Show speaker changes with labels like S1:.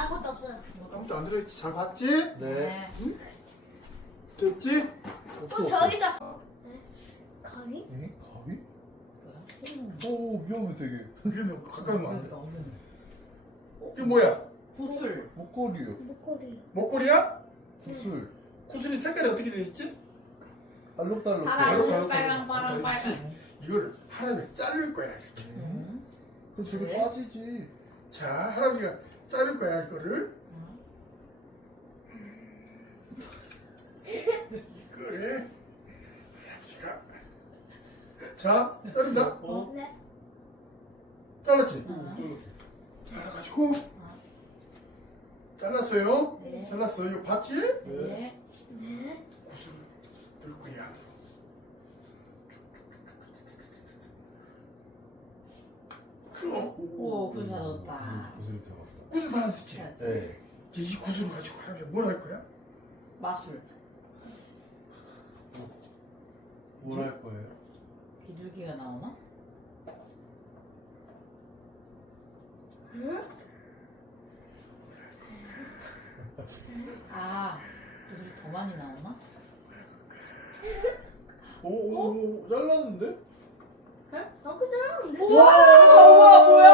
S1: 아무것도 없어요.
S2: 아무것도 안 들어있지? 잘 봤지?
S3: 네.
S2: 응? 됐지?
S1: 또 저기서. 가위?
S3: 에? 가위? 오 위험해 되게.
S2: 위험해. 가까이 오면 안 돼.
S4: 없는.
S2: 이게 뭐야?
S4: 구슬.
S3: 목걸이요.
S1: 목걸이.
S2: 목걸이야?
S3: 구슬.
S2: 구슬이 색깔이 어떻게 돼 있지?
S3: 알록달록.
S4: 파랑, 빨강, 파랑, 빨강.
S2: 이걸 할아버지가 자를 거야. 이렇게.
S3: 그럼 저게
S4: 네.
S3: 빠지지.
S2: 자, 할아버지가 자를 거야, 이거를. 이거를 할아버지가 자, 자른다.
S1: 네.
S2: 잘랐지?
S4: 응.
S2: 잘라가지고 잘랐어요.
S4: 네.
S2: 잘랐어. 이거 봤지?
S4: 네.
S1: 네.
S2: 구슬을 넣을 거야.
S4: 오, 구슬 넣었다.
S3: 구슬이 들어갔다.
S2: 구슬 받았지?
S3: 네.
S2: 이제 이 구슬을 가지고 할아버지가 뭘 할 거야?
S4: 마술.
S3: 뭘 할 거예요?
S4: 비둘기가 나오나? 아, 구슬이 더 많이 나오나?
S3: 오 잘랐는데?
S1: 네? 아까 잘랐는데?
S4: 우와, 뭐야?